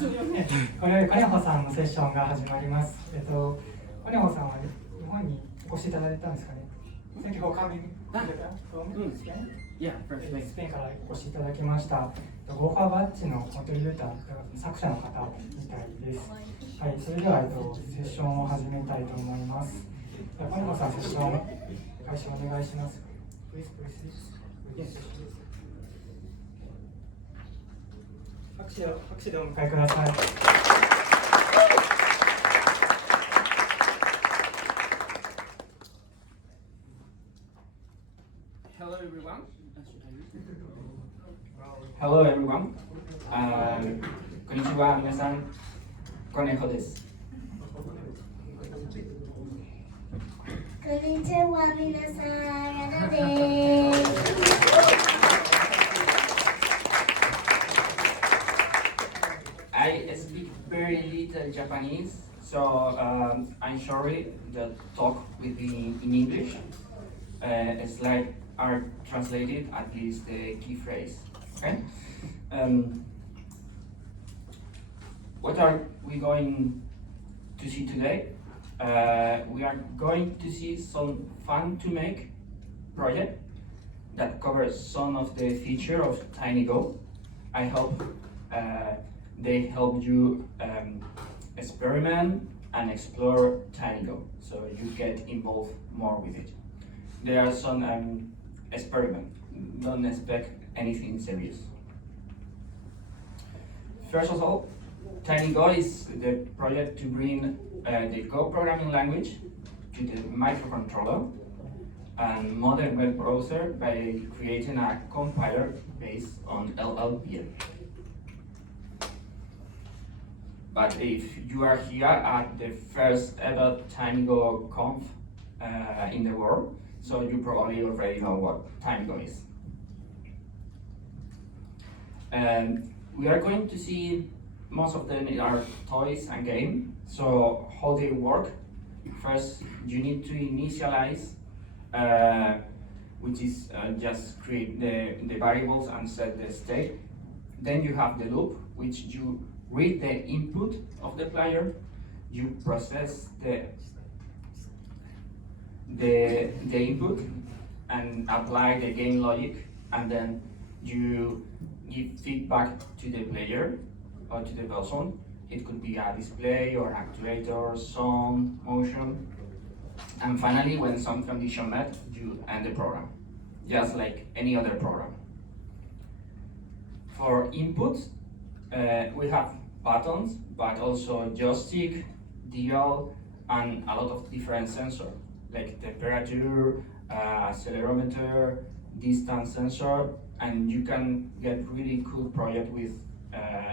これ、コネホさんのセッションが始まります。コネホさんは日本にお越しいただいたんですかね。Thank you for coming from Spain. Yeah, from Spain. スペインからお越しいただきました。ゴーファーバッジのコントリビューター、作者の方みたいです。はい、それでは、セッションを始めたいと思います。コネホさん、セッション開始お願いします。Please proceed. Yes. 拍手でお迎えください。Hello everyone. Hello everyone. こんにちは、皆さん。コネホです。こんにちは、皆さん。やなです。I speak very little Japanese, so I'm sorry the talk will be in English. Slides are translated, at least the key phrase. Okay. What are we going to see today? We are going to see some fun to make project that covers some of the features of Tinygo. I hope they help you experiment and explore Tinygo, so you get involved more with it. There are some experiments. Don't expect anything serious. First of all, Tinygo is the project to bring the Go programming language to the microcontroller and modern web browser by creating a compiler based on LLVM. But if you are here at the first ever Tinygo conf in the world, so you probably already know what Tinygo is. And we are going to see most of them are toys and games. So how they work? First, you need to initialize, which is just create the variables and set the state. Then you have the loop, which you read the input of the player, you process the input and apply the game logic, and then you give feedback to the player or to the person. It could be a display or actuator, sound, motion. And finally, when some condition met, you end the program, just like any other program. For inputs, we have buttons, but also joystick, dial, and a lot of different sensors, like temperature, accelerometer, distance sensor, and you can get really cool project with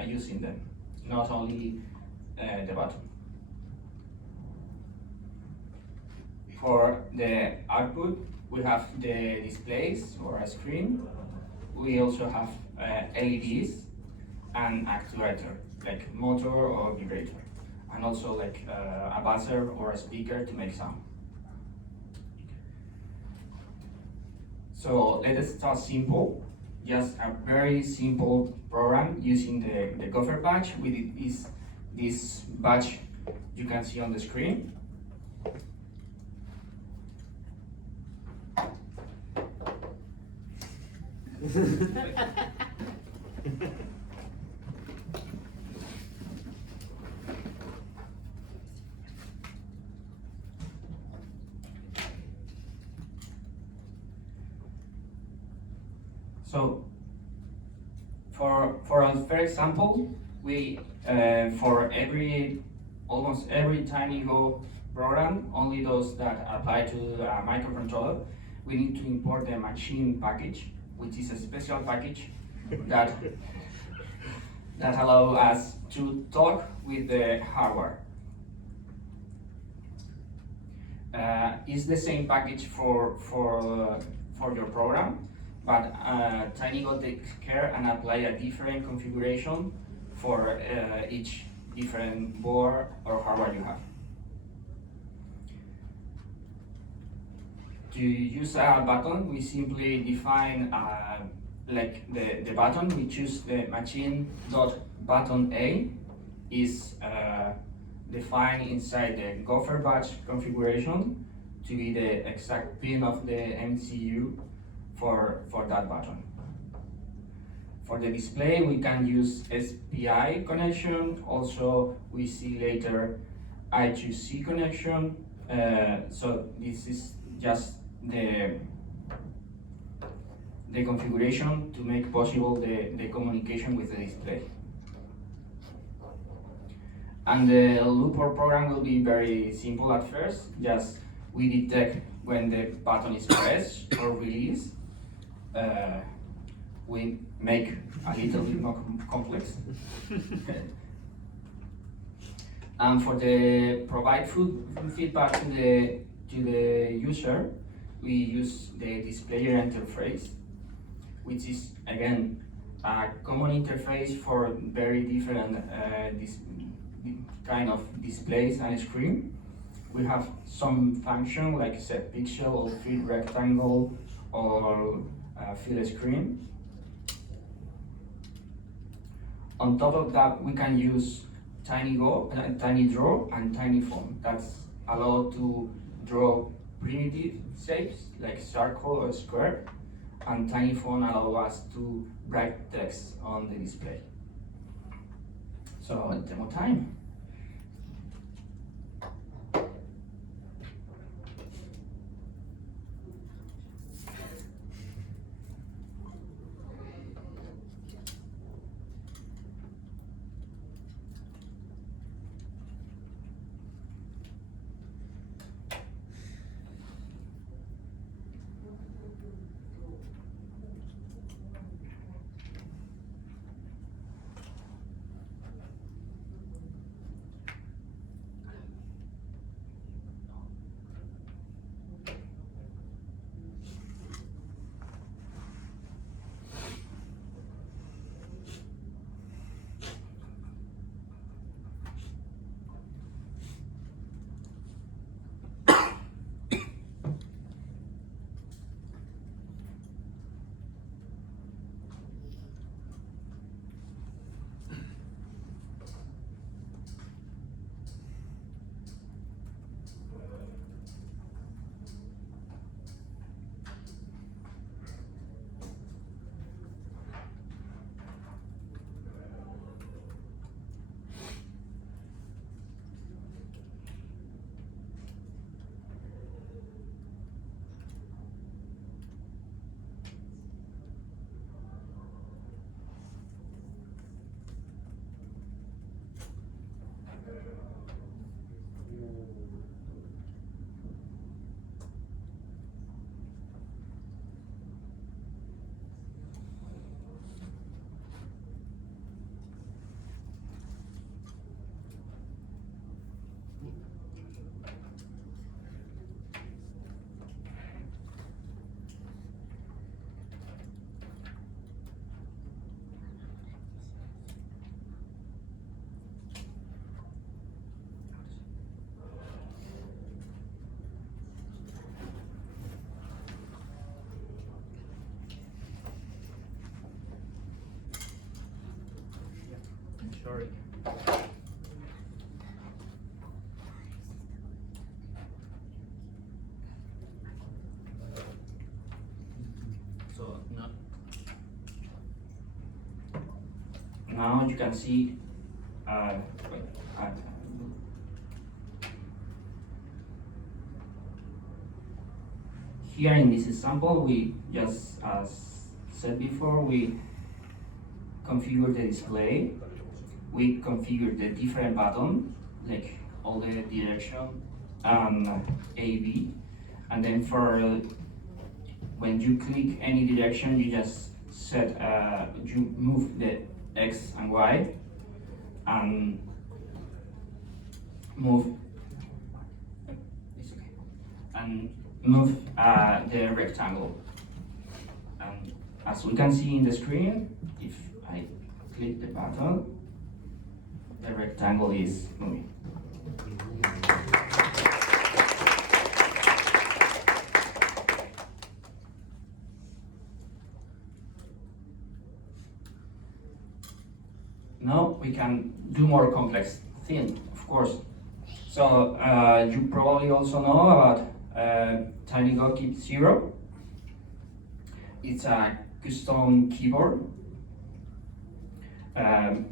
using them, not only the button. For the output, we have the displays or a screen. We also have LEDs and actuator, like motor or vibrator, and also like a buzzer or a speaker to make sound. So let us start simple, just a very simple program using the Gopher badge. With this badge you can see on the screen. So for our first example, we for almost every Tinygo program, only those that apply to a microcontroller, we need to import the machine package, which is a special package that allow us to talk with the hardware. It's the same package for your program, but Tinygo takes care and apply a different configuration for each different board or hardware you have. To use a button, we simply define like the button. We choose the machine.button A, is defined inside the gopher batch configuration to be the exact pin of the MCU for that button. For the display, we can use SPI connection. Also, we see later I2C connection. So this is just the configuration to make possible the communication with the display. And the looper program will be very simple at first. Just we detect when the button is pressed or released. We make a little bit more complex. And for the provide feedback to the user, we use the displayer interface, which is again a common interface for very different kind of displays and screen. We have some function like set pixel or fit rectangle or fill screen. On top of that, we can use Tinygo, Tinydraw, and Tinyphone. That's allowed to draw primitive shapes like circle or square, and Tinyphone allows us to write text on the display. So demo time. Sorry. So now you can see. Wait, here in this example, we just as said before, we configure the display. We configure the different buttons, like all the direction and AB, and then for when you click any direction, you just set you move the X and Y, and move. It's okay. And move the rectangle. And as we can see in the screen, if I click the button, the rectangle is moving. No, we can do more complex thing, of course. So you probably also know about Tinygo Kit Zero. It's a custom keyboard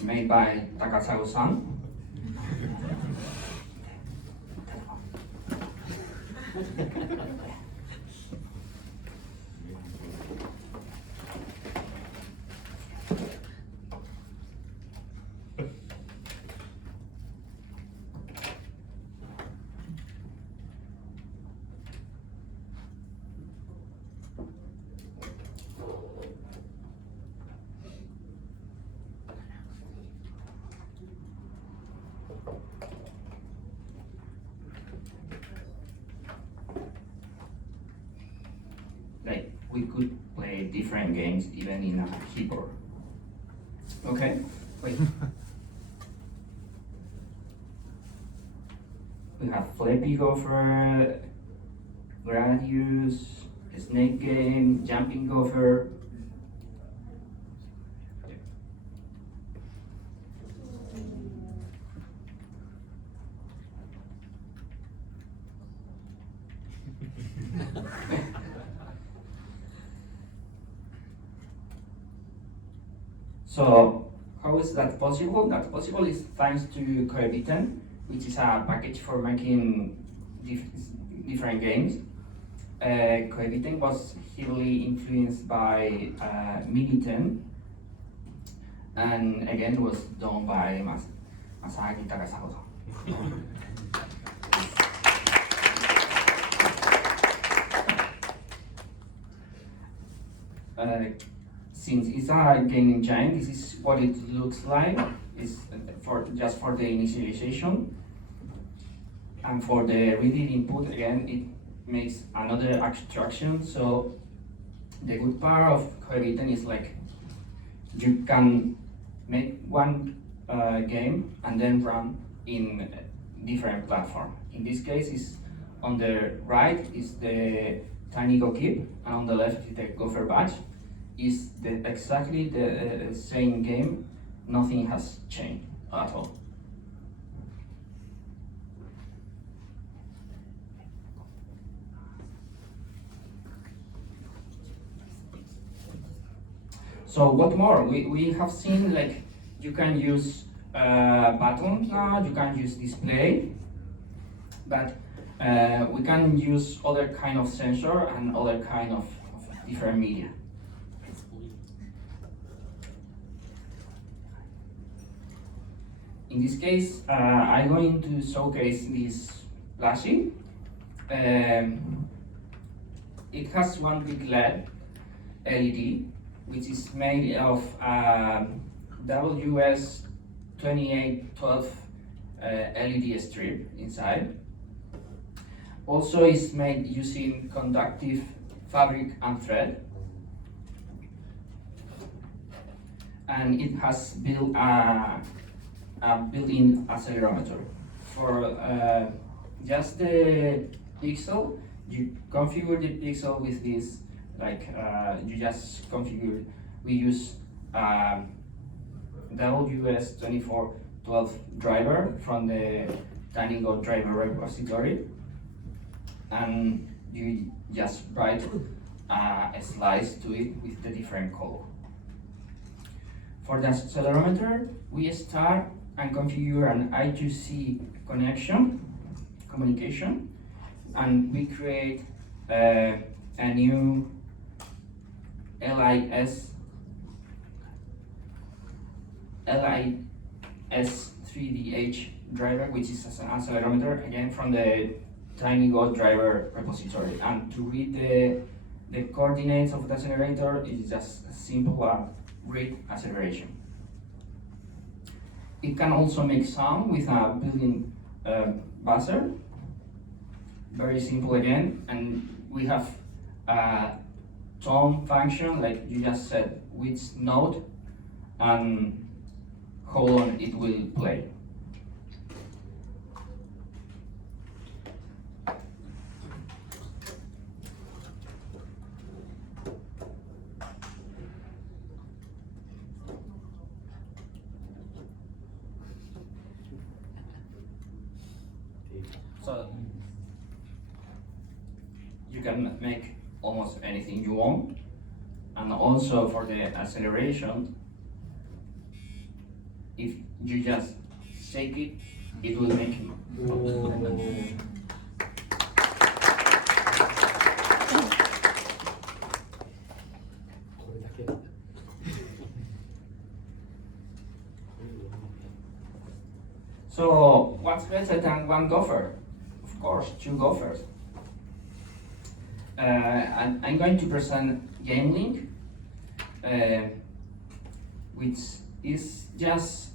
made by Takasago-san. Like, we could play different games even in a keyboard. Okay, wait. We have Flippy Gopher, Gradius, Snake Game, Jumping Gopher. So how is that possible? That possible is thanks to Coebiten, which is a package for making different games. Coebiten was heavily influenced by Mini-10, and again was done by Masaki Takasago. Since it's a gaming giant, this is what it looks like. It's just for the initialization, and for the reading input again, it makes another abstraction. So the good part of Coebiten is like you can make one game and then run in different platform. In this case, is on the right is the Tinygo Keep, and on the left is the Gopher Badge. Is exactly the same game. Nothing has changed at all. So what more? We have seen like you can use buttons now, you can use display, but we can use other kind of sensor and other kind of different media. In this case, I'm going to showcase this flashing. It has one big LED, which is made of WS2812 LED strip inside. Also, it's made using conductive fabric and thread, and it has built a built-in accelerometer. For just the pixel, you configure the pixel with this, like you just configure, we use WS2412 driver from the Tinygo driver repository, and you just write a slice to it with the different color. For the accelerometer, we start and configure an I2C communication, and we create a new LIS3DH driver, which is an accelerometer, again from the Tinygo driver repository. And to read the coordinates of the accelerator is just a simple read acceleration. It can also make sound with a built-in buzzer. Very simple again, and we have a tone function, like you just said which note and how long it will play. So you can make almost anything you want, and also for the acceleration, if you just shake it, it will make it. So what's better than one gopher? Of course, two gophers. I'm going to present GameLink, which is just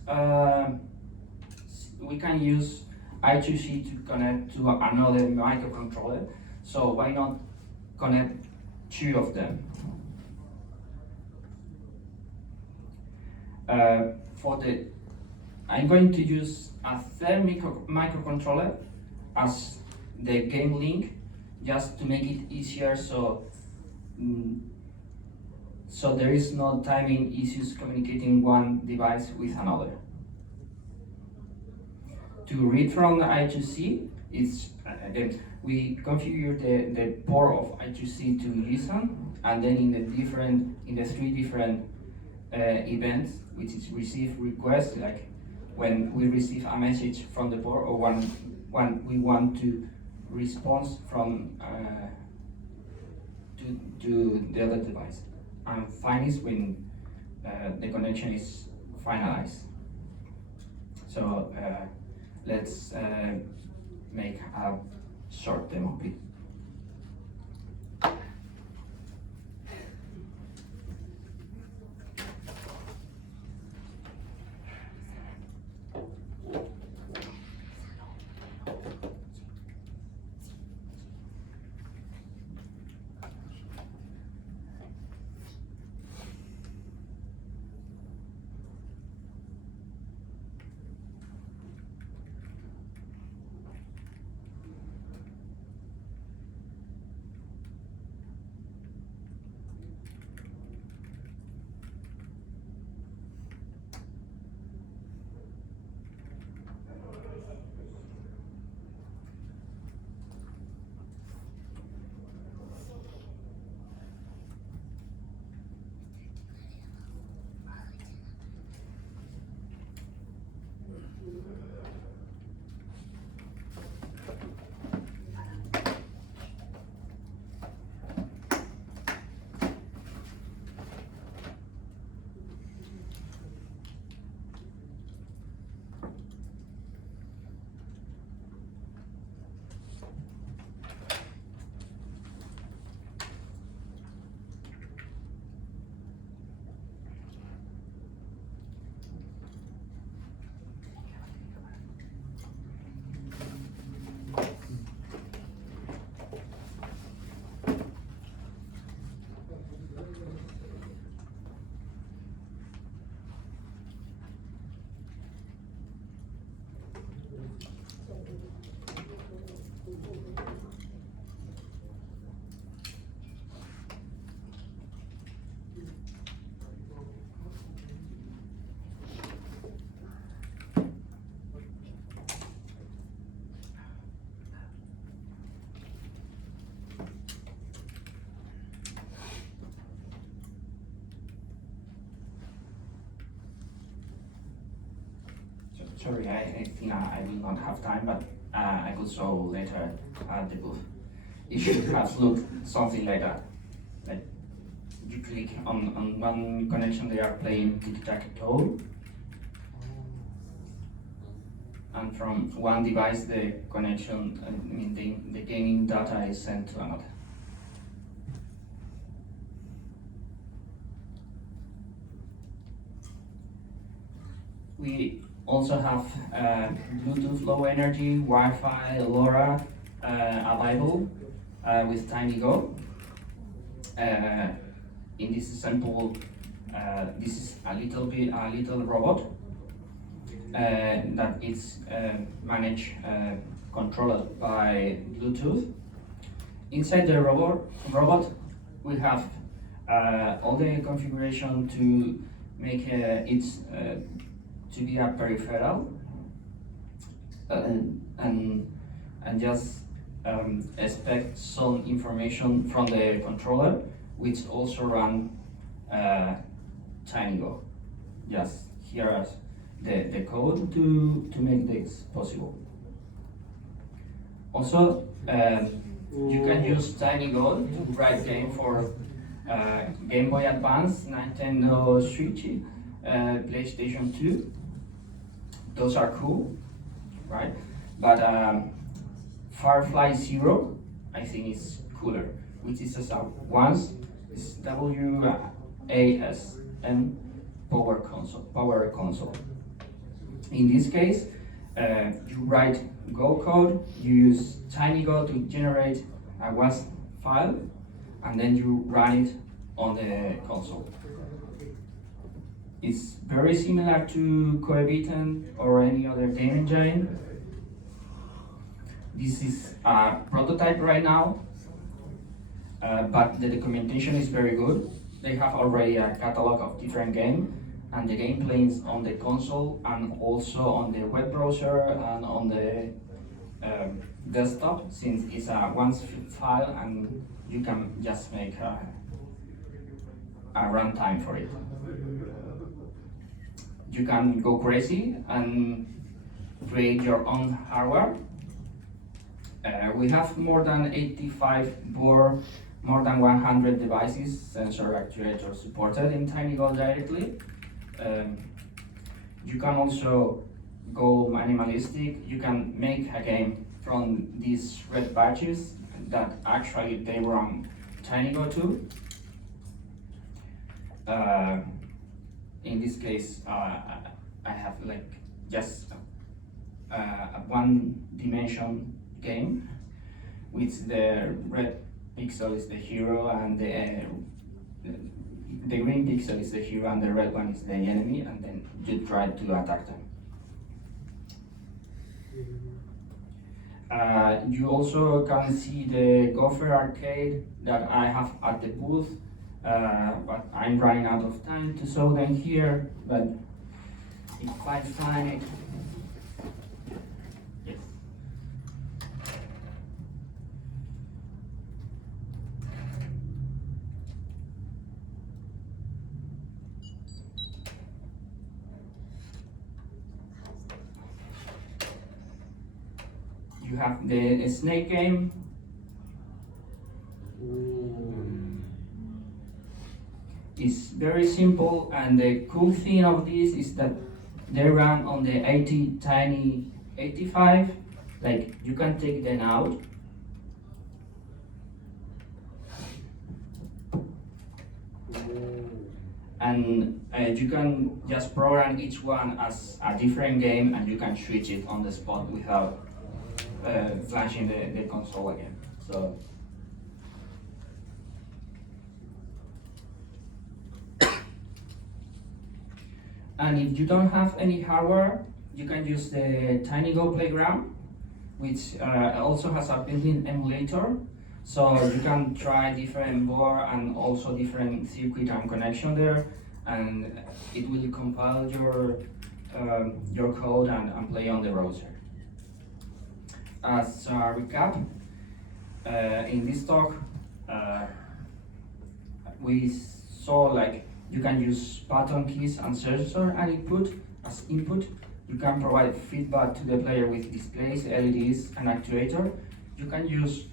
we can use I2C to connect to another microcontroller. So why not connect two of them? I'm going to use a third microcontroller as the game link, just to make it easier, so there is no timing issues communicating one device with another. To read from the I2C, it's again we configure the port of I2C to listen, and then in the three different events, which is receive request, like when we receive a message from the port, or when we want to response from to the other device, and finally when the connection is finalized. So let's make a short demo, please. Sorry, I think I will not have time, but I will show later at the booth. It should have looked something like that. Like you click on one connection, they are playing tic-tac-toe, and from one device the connection, the gaming data is sent to another. We also have Bluetooth Low Energy, Wi-Fi, LoRa available with Tinygo. In this example, this is a little robot that is managed, controlled by Bluetooth. Inside the robot, we have all the configuration to make it to be a peripheral, and and just expect some information from the controller, which also run Tinygo. Just here is the code to make this possible. Also, you can use Tinygo to write game for Game Boy Advance, Nintendo Switch, PlayStation 2. Those are cool, right? But Firefly Zero, I think is cooler, which is just a once is WASM Power Console. In this case, you write Go code, you use Tinygo to generate a WASM file, and then you run it on the console. It's very similar to Coebitan or any other game engine. This is a prototype right now, but the documentation is very good. They have already a catalog of different games, and the gameplay is on the console and also on the web browser and on the desktop, since it's a once file and you can just make a runtime for it. You can go crazy and create your own hardware. We have more than 85 board, more than 100 devices, sensor actuators supported in Tinygo directly. You can also go minimalistic. You can make a game from these red badges that actually they run Tinygo too. In this case, I have like just a one-dimension game, with the red pixel is the hero and the green pixel is the hero and the red one is the enemy, and then you try to attack them. You also can see the Gopher arcade that I have at the booth, but I'm running out of time to show them here, but if I find it, yes. You have the snake game. It's very simple, and the cool thing of this is that they run on the Tiny 85. Like, you can take them out. And you can just program each one as a different game, and you can switch it on the spot without flashing the console again. So and if you don't have any hardware, you can use the Tinygo Playground, which also has a built-in emulator. So you can try different board and also different circuit and connection there, and it will compile your code and play on the browser. As a recap, in this talk, we saw like you can use button keys and sensor and input as input. You can provide feedback to the player with displays, LEDs, and actuator. You can use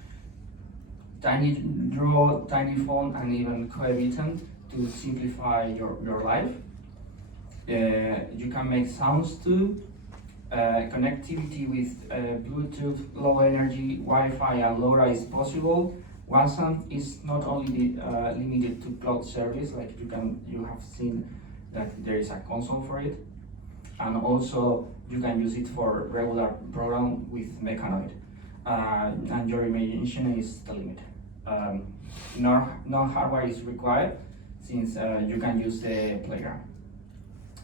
Tinydraw, Tinyphone, and even Coebitan to simplify your life. You can make sounds too. Connectivity with Bluetooth, low energy, Wi-Fi, and LoRa is possible. WASM is not only limited to cloud service, like you have seen that there is a console for it, and also you can use it for regular program with Mechanoid, and your imagination is the limit. No hardware is required, since you can use the playground.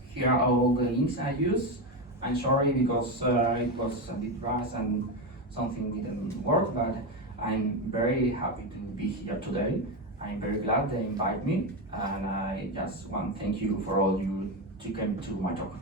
Here are all the links I use. I'm sorry because it was a bit rushed and something didn't work, but I'm very happy to be here today. I'm very glad they invite me, and I just want to thank you for all you to come to my talk.